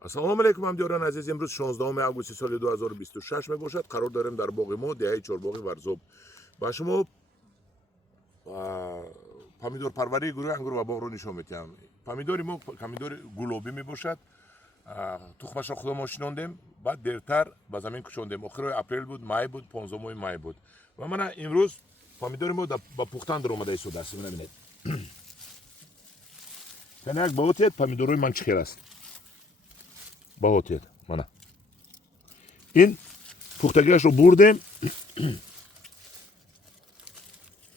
ассалому алейкум ҳамдиёрон азиз, имрӯз 16 августи соли 2026 мебошад. Қарор дорем дар боғи мо, деҳаи чорбоғи Варзоб, ба шумо помидор парварии гурӯҳи ангур ва боғро нишон медиҳам. Помидори мо помидори гулобӣ мебошад. тухмашро худомон шинондем, баъд дертар ба замин кушондем. охирои апрел буд, май буд, 15 май буд. ва мана имрӯз помидори мо ба пухтан даромада истодааст. бинед тана як баҳотиед помидорҳои ман чӣ хел аст. баҳотиед мана ин пухтагиашро бурдем.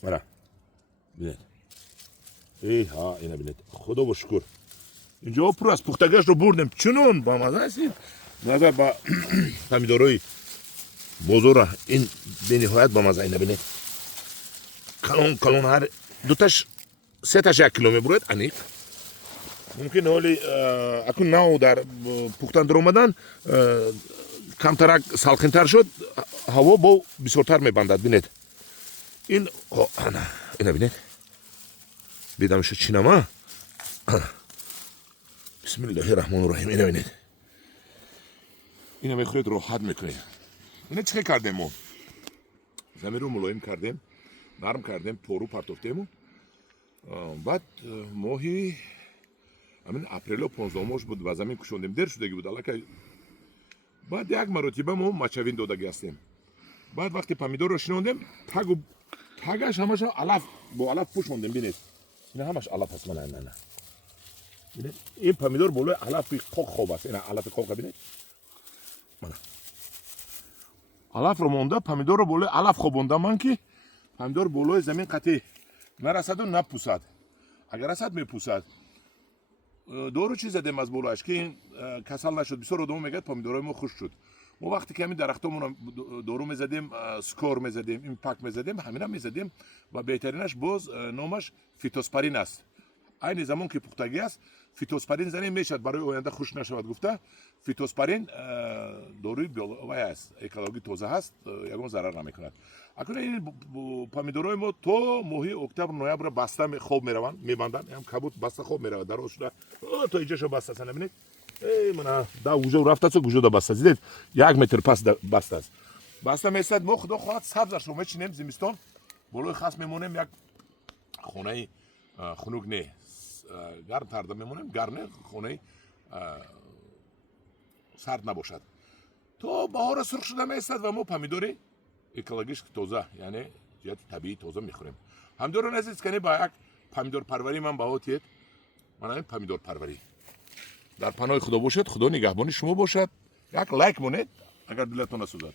мана бинед ина бинед, худо бо шукр. инҷо пур аст, пухтагиашро бурдем, чунон ба маза аст. назар ба помидорҳои бозора ин бениҳоят ба маза. ина бинед, калон калон, ҳар дуташ сеташ 1 кило мебурад. аниқ мумкин ҳоли акун нав дар пухтан даромадан камтарак салқинтар шуд, ҳаво бо бисёртар мебандад. бинед ин ина бинед, бидамшо чинама. бисмиллаҳи раҳмони раҳим. ина бинед, ина мехӯред, роҳат мекунед. ина чӣ хел кардем мо? заминро мулоим кардем, нарм кардем, пору партофтему. баъд моҳи амин апрело 15 мош буд, ба замин кушондем. дер шудаги буд аллакай. баъд як маротиба мо мачавин додаги ҳастем. баъд вақти помидорро шинондем, тагаш ҳамаша алаф бо алаф пӯшондем. бинед ина ҳамаш алаф аст. мана бинед, ин помидор болои алафи қоқ хоб аст. ина алафи қоқа бинед, мана алафро монда, помидорро болои алаф хобондаман ки помидор болои замин қатъи нарасаду напӯсад. агар расад мепӯсад, дору чӣ задем аз болояш ки ин касал нашуд. бисёр одамон мегӯяд помидорҳои мо хушк шуд. мо вақте ки ҳамин дарахтомонро дору мезадем, скор мезадем, импак мезадем, ҳамина мезадем ва беҳтаринаш боз номаш фитоспарин аст. айни замон ки пухтагӣ аст, фитоспарин занем мешавад барои оянда хушк нашавад гуфта. фитоспарин доруи биологӣ аст, экологӣ тоза ҳаст, ягон зарар намекунад. акун ин помидорҳои мо то моҳи октябр ноябр баста хоб мераванд, мебанданд. ям кабуд баста хоб меравад, дароз шуда то иҷошо баста аст. набинед, мана да гӯжо рафтааст, гӯжода баста аст. дидед, 1 метр пас баста аст. баста месад. мо худо хоҳад сабзашро мечинем. зимистон болои хас мемонем, як хонаи хунук не гарм тарда мемонем, гарне хонаи сард набошад. то баҳора сурх шуда меистад ва мо помидори экологически тоза, яъне ҷиҳати табиӣ тоза мехӯрем. ҳамдиёрон азиз, кане ба як помидор парварии ман баҳотиед. мана ин помидор парварӣ дар паноҳи худо бошед. худо нигаҳбони шумо бошад. як лайк монед агар дилатон насӯзад.